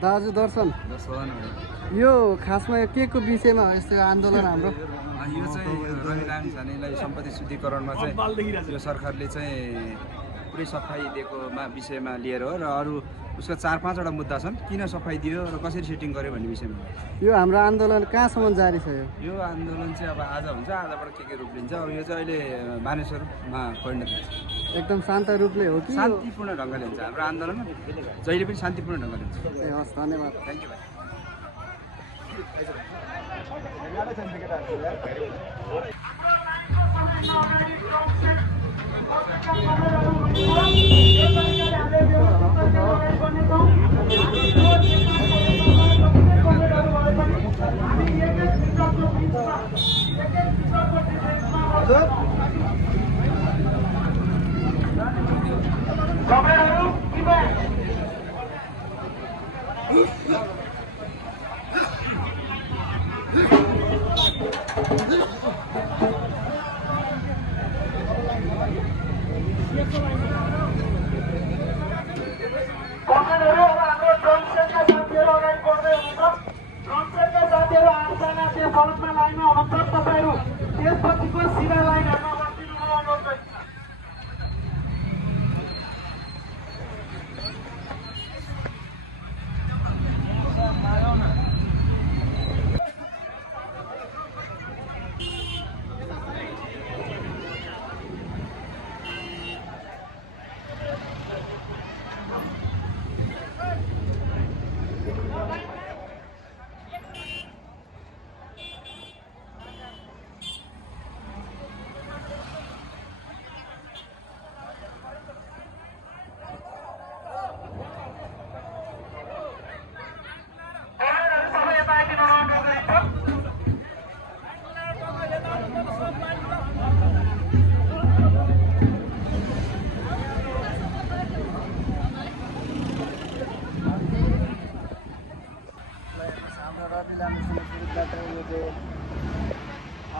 दाजु दर्शन यो खासमा के को विषयमा हो यस्तो आन्दोलन हाम्रो? यो चाहिँ रवि लामी छानेलाई सम्पत्ति शुद्धिकरणमा चाहिँ यो सरकारले चाहिँ पुरै सफाइ दिएकोमा विषयमा लिएर हो र अरू उसका 4-5 वटा मुद्दा छन्। किन सफाइ दियो र कसरी सेटिङ गर्यो भन्ने विषयमा। यो हाम्रो आन्दोलन कहाँसम्म जारी छ? यो आन्दोलन चाहिँ अब आज हुन्छ, आजबाट के रूप लिन्छ। अब यो चाहिँ अहिले मानेश्वरमा परिणत हुन्छ। एकदम शान्त रूपले हो कि शान्तिपूर्ण ढङ्गले हुन्छ हाम्रो आन्दोलन, जहिले पनि शान्तिपूर्ण ढङ्गले हुन्छ। हस्, धन्यवाद। थ्याङ्क यू भाइ।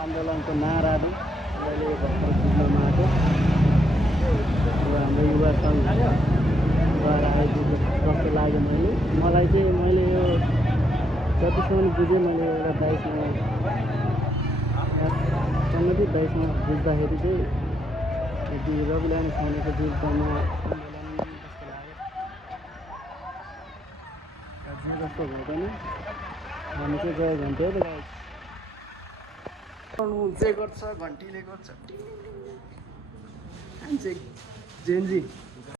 आन्दोलनको नाराले अहिले भर्खर जिल्लामा आएको हाम्रो युवा सङ्घद्वारा आएको जस्तो लाग्यो। मलाई चाहिँ यो जतिसम्म बुझेँ, मैले एउटा 22मा सङ्गठित 22मा बुझ्दाखेरि चाहिँ रवि लामी छानेको विरुद्धमा आन्दोलन जस्तो हुँदैन। हामी चाहिँ गयो घन्टैले जे गर्छ घन्टीले गर्छ जेन्जी